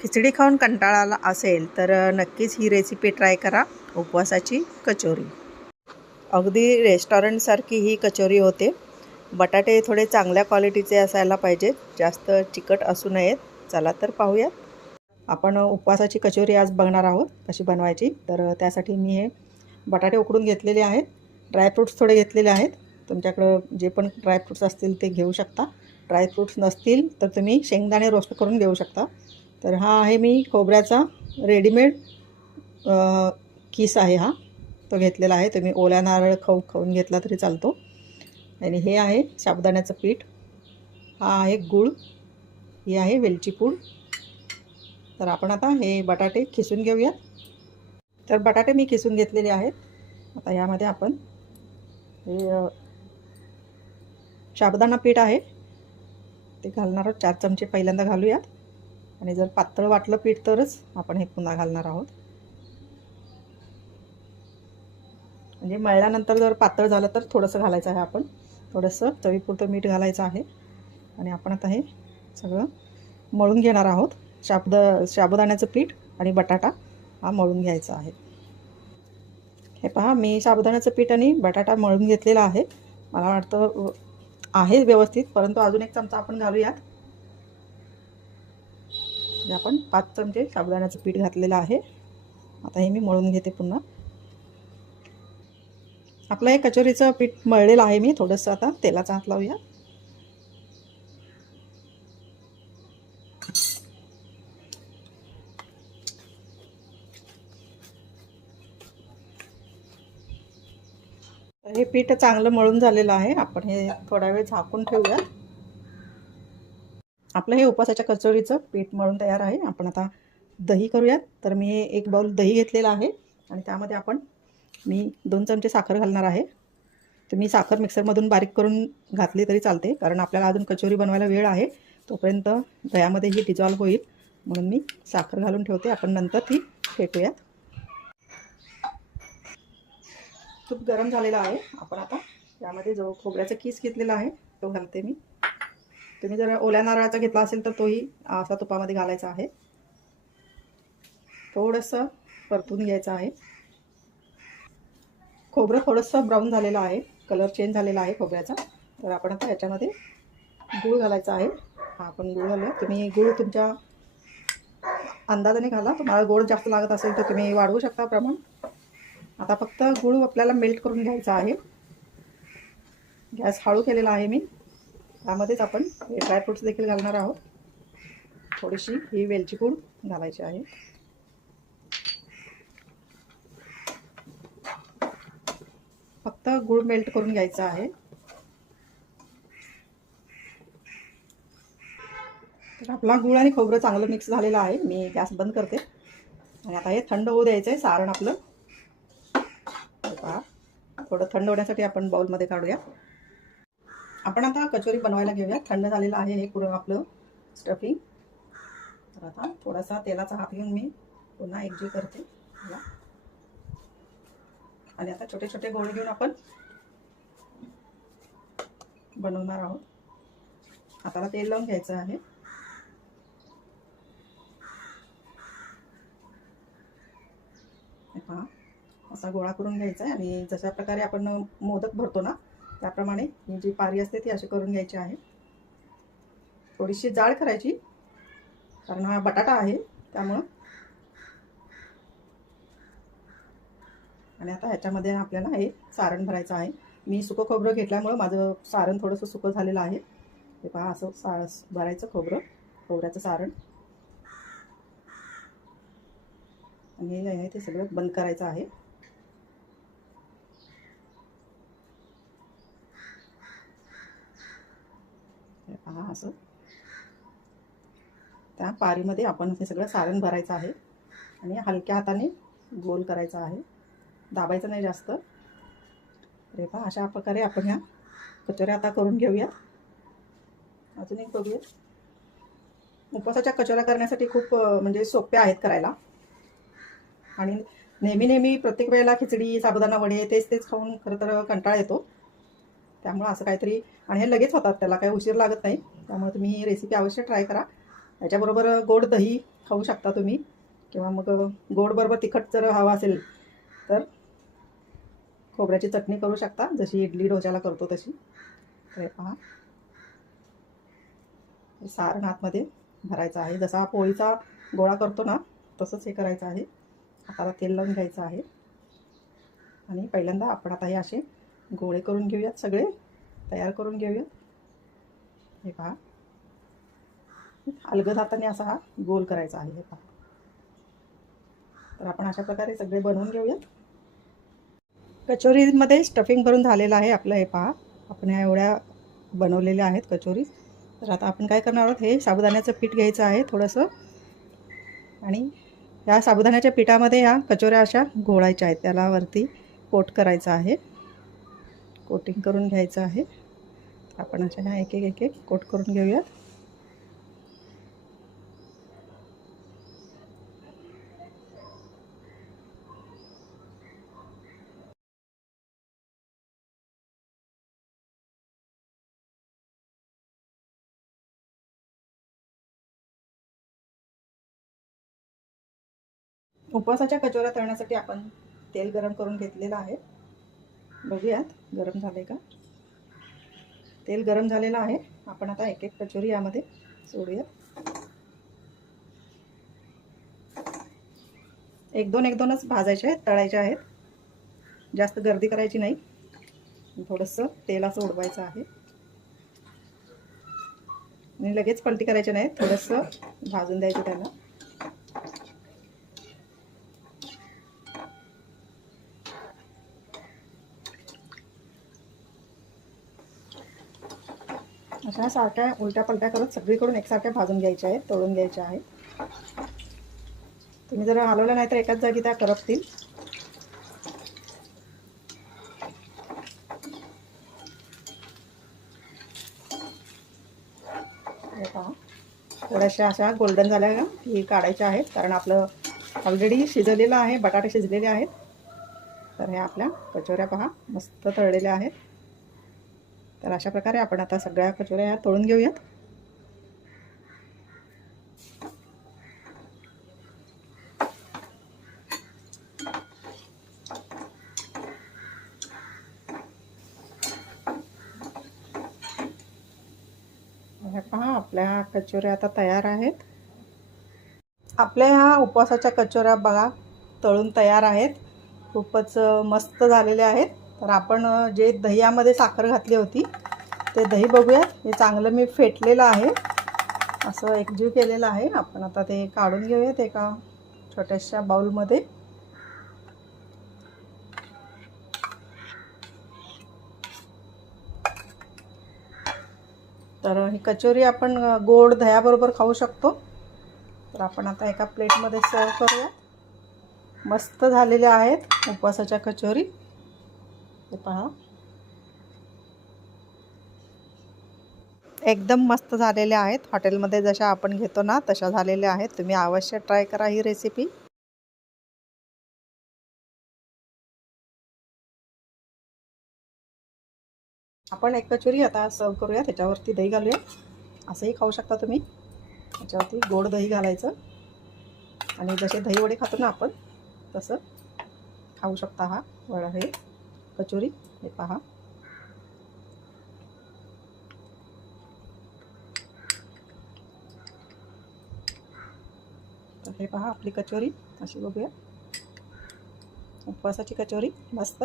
खिचडी खाऊन कंटाळा आला असेल तर नक्कीच ही रेसिपी ट्राय करा उपवासाची कचोरी. अगदी रेस्टॉरंटसारखी ही कचोरी होते. बटाटे थोडे चांगल्या क्वालिटीचे असायला पाहिजेत. जास्त चिकट असू नयेत. चला तर पाहूयात. आपण उपवासाची कचोरी आज बघणार आहोत कशी बनवायची. तर त्यासाठी मी हे बटाटे उकडून घेतलेले आहेत. ड्रायफ्रूट्स थोडे घेतलेले आहेत. तुमच्याकडं जे पण ड्रायफ्रूट्स असतील ते घेऊ शकता. ड्रायफ्रूट्स नसतील तर तुम्ही शेंगदाणे रोस्ट करून घेऊ शकता. तर हा आहे मी खोबऱ्याचा रेडीमेड किस आहे हा. तो घेतलेला आहे. तुम्ही ओल्या नारळ खाऊ खाऊन घेतला तरी चालतो. आणि हे आहे साबुदाण्याचं पीठ. हा आहे गूळ. ही आहे वेलची पूड. तर आपण आता हे बटाटे खिसून घेऊयात. तर बटाटे मी खिसून घेतलेले आहेत. आता यामध्ये आपण हे साबुदाणा पीठ आहे. ते घालणार चार चमचे पहिल्यांदा घालूयात. आणि जर पातळ वाटलं पीठ तरच आपण हे पुन्हा घालणार आहोत. म्हणजे मळल्यानंतर जर पातळ झालं तर थोडंसं घालायचं आहे आपण. थोडंसं चवीपुरतं मीठ घालायचं आहे. आणि आपण आता हे सगळं मळून घेणार आहोत. शाबद साबुदाण्याचं पीठ आणि बटाटा हा मळून घ्यायचा आहे. हे पहा मी साबुदाण्याचं पीठ आणि बटाटा मळून घेतलेला आहे. मला वाटतं आहे व्यवस्थित परंतु अजून एक चमचा आपण घालूयात. म्हणजे आपण पाच चमचे साबुदाण्याचं पीठ घातलेलं आहे. आता हे मी मळून घेते पुन्हा. आपलं हे कचोरीचं पीठ मळलेलं आहे मी थोडंसं आता तेलाचा हात लावूया. हे पीठ चांगलं मळून झालेलं आहे. आपण हे थोडा वेळ झाकून ठेवूया. आपलं हे उपवासाच्या कचोरीचं पीठ मळून तयार आहे. आपण आता दही करूयात. तर मी हे एक बाउल दही घेतलेलं आहे. आणि त्यामध्ये आपण मी दोन चमचे साखर घालणार आहे. तुम्ही साखर मिक्सरमधून बारीक करून घातली तरी चालते कारण आपल्याला अजून कचोरी बनवायला वेळ आहे. तोपर्यंत दह्यामध्ये ही डिझॉल्व होईल. म्हणून मी साखर घालून ठेवते. आपण नंतर ती फेटूयात. तूप गरम झालेला आहे. आपण आता यामध्ये जो खोबऱ्याचा किस घेतलेला आहे तो घालते मी. तुम्ही जर ओल्या नारळाचा घेतला असेल तर तोही असा तुपामध्ये घालायचा आहे. थोडंसं परतून घ्यायचं आहे. खोबरं थोडंसं ब्राऊन झालेलं आहे. कलर चेंज झालेला आहे खोबऱ्याचा. तर आपण आता याच्यामध्ये गूळ घालायचा आहे. हां आपण गूळ घालूया. तुम्ही गूळ तुमच्या अंदाजाने घाला. तुम्हाला गोड जास्त लागत असेल तर तुम्ही वाढवू शकता प्रमाण. आता फक्त गूळ आपल्याला मेल्ट करून घ्यायचा आहे. गॅस हळू केलेला आहे मी. त्यामध्येच आपण हे ड्रायफ्रूट्स देखील घालणार आहोत. थोडीशी ही वेलची पूड घालायची आहे. फक्त गुळ मेल्ट करून घ्यायचा आहे. तर आपला गूळ आणि खोबरं चांगलं मिक्स झालेलं आहे. मी गॅस बंद करते. आणि आता हे थंड होऊ द्यायचं आहे सारण आपलं. पहा थोडं थंड होण्यासाठी आपण बाउलमध्ये काढूया. आपण आता कचोरी बनवायला घेऊया थंड झालेलं आहे हे पुरं आपलं स्टफिंग तर आता थोडासा तेलाचा हात घेऊन मी पुन्हा एकजीव करते. आणि आता छोटे छोटे गोळे घेऊन आपण बनवणार आहोत. हाताला तेल लावून घ्यायचं आहे. हे पहा. असा गोळा करून घ्यायचा आहे आणि जशा प्रकारे आपण मोदक भरतो ना त्याप्रमाणे ही जी पारी असते ती अशी करून घ्यायची आहे. थोडीशी जाड करायची कारण हा बटाटा आहे त्यामुळं. आणि आता ह्याच्यामध्ये आपल्याला हे सारण भरायचं आहे. मी सुकं खोबरं घेतल्यामुळं माझं सारण थोडंसं सुकं झालेलं आहे. हे पहा असं सा भरायचं खोबरं खोबऱ्याचं सारण. आणि हे ते सगळं बंद करायचं आहे. हे पहा असं. त्या पारीमध्ये आपण हे सगळं सारण भरायचं आहे आणि हलक्या हाताने गोल करायचा आहे. दाबायचं नाही जास्त. अरे पहा अशा प्रकारे आपण ह्या कचोऱ्या आता करून घेऊया अजून एक बघूया उपवासाच्या कचोऱ्या करण्यासाठी खूप म्हणजे सोप्या आहेत करायला. आणि नेहमी नेहमी प्रत्येक वेळेला खिचडी साबुदाणा वडे तेच तेच खाऊन खरं तर कंटाळा येतो. त्यामुळं असं काहीतरी आणि हे लगेच होतात त्याला काही उशीर लागत नाही. त्यामुळे तुम्ही ही रेसिपी अवश्य ट्राय करा. याच्याबरोबर गोड दही खाऊ शकता तुम्ही. किंवा मग गोड बरोबर तिखट जर हवं असेल तर खोबऱ्याची चटणी करू शकता. जशी इडली डोश्याला करतो तशी. तर हे पहा. सारण आतमध्ये भरायचं आहे. जसा पोळीचा गोळा करतो ना तसंच हे करायचं आहे. हाताला तेल लावून घ्यायचं आहे. आणि पहिल्यांदा आपण आता हे असे गोळे करून घेऊयात सगळे. तयार करून घेऊयात. हे पहा. अलगद हाताने असा हा गोल करायचा आहे. हे पहा. तर आपण अशा प्रकारे सगळे बनवून घेऊयात. कचोरीमध्ये स्टफिंग भरून झालेलं आहे आपलं हे पहा. आपण ह्या एवढ्या बनवलेल्या आहेत कचोरी. तर आता आपण काय करणार आहोत? हे साबुदाण्याचं पीठ घ्यायचं आहे थोडंसं. आणि ह्या साबुदाण्याच्या पिठामध्ये ह्या कचोऱ्या अशा घोळायच्या आहेत. त्याला वरती कोट करायचं आहे. कोटिंग करून घ्यायचं आहे. आपण अशा ह्या एक एक एक एक कोट करून घेऊयात. उपवासाच्या कचोऱ्या तळण्यासाठी आपण तेल गरम करून घेतलेलं आहे. बघूयात. गरम झाले का? तेल गरम झालेलं आहे. आपण आता एक एक कचोरी यामध्ये सोडूयात. एक दोन एक दोनच भाजायचे आहेत तळायचे आहेत. जास्त गर्दी करायची नाही. थोडंसं तेल असं उडवायचं आहे. आणि लगेच पलटी करायची नाही थोडंसं भाजून द्यायचं त्याला. अशा सारख्या उलट्या पलट्या करत सगळीकडून एकसारख्या भाजून घ्यायच्या आहेत तळून घ्यायच्या आहेत. तुम्ही जर हलवलं नाही तर एकाच जागी त्या करपतील. पहा. थोड्याशा अशा गोल्डन झाल्या का? की काढायच्या आहेत कारण आपलं ऑलरेडी शिजलेलं आहे बटाटे शिजलेले आहेत. तर ह्या आपल्या कचोऱ्या पहा मस्त तळलेल्या आहेत. तर अशा प्रकारे आपण आता सगळ्या कचोऱ्या ह्या तळून घेऊयात पहा आपल्या कचोऱ्या आता तयार आहेत. आपल्या ह्या उपवासाच्या कचोऱ्या बघा तळून तयार आहेत. खूपच मस्त झालेल्या आहेत. तर आपण जे दह्यामध्ये साखर घातली होती ते दही बघूयात हे चांगलं मी फेटलेलं आहे. असं एकजीव केलेलं आहे. आपण आता ते काढून घेऊयात एका छोट्याशा बाऊलमध्ये तर ही कचोरी आपण गोड दह्याबरोबर खाऊ शकतो. तर आपण आता एका प्लेटमध्ये सर्व करूया मस्त झालेल्या आहेत उपवासाच्या कचोरी. हे पहा. एकदम मस्त झालेल्या आहेत. हॉटेलमध्ये जशा आपण घेतो ना तशा झालेल्या आहेत. तुम्ही अवश्य ट्राय करा ही रेसिपी आपण एक कचोरी आता सर्व करूया. त्याच्यावरती दही घालूया. असंही खाऊ शकता तुम्ही. त्याच्यावरती गोड दही घालायचं. आणि जसे दही वडे खातो ना आपण तसं खाऊ शकता हा वडा हे कचोरी हे पहा. तर हे पहा आपली कचोरी अशी बघूया. उपवासाची कचोरी मस्त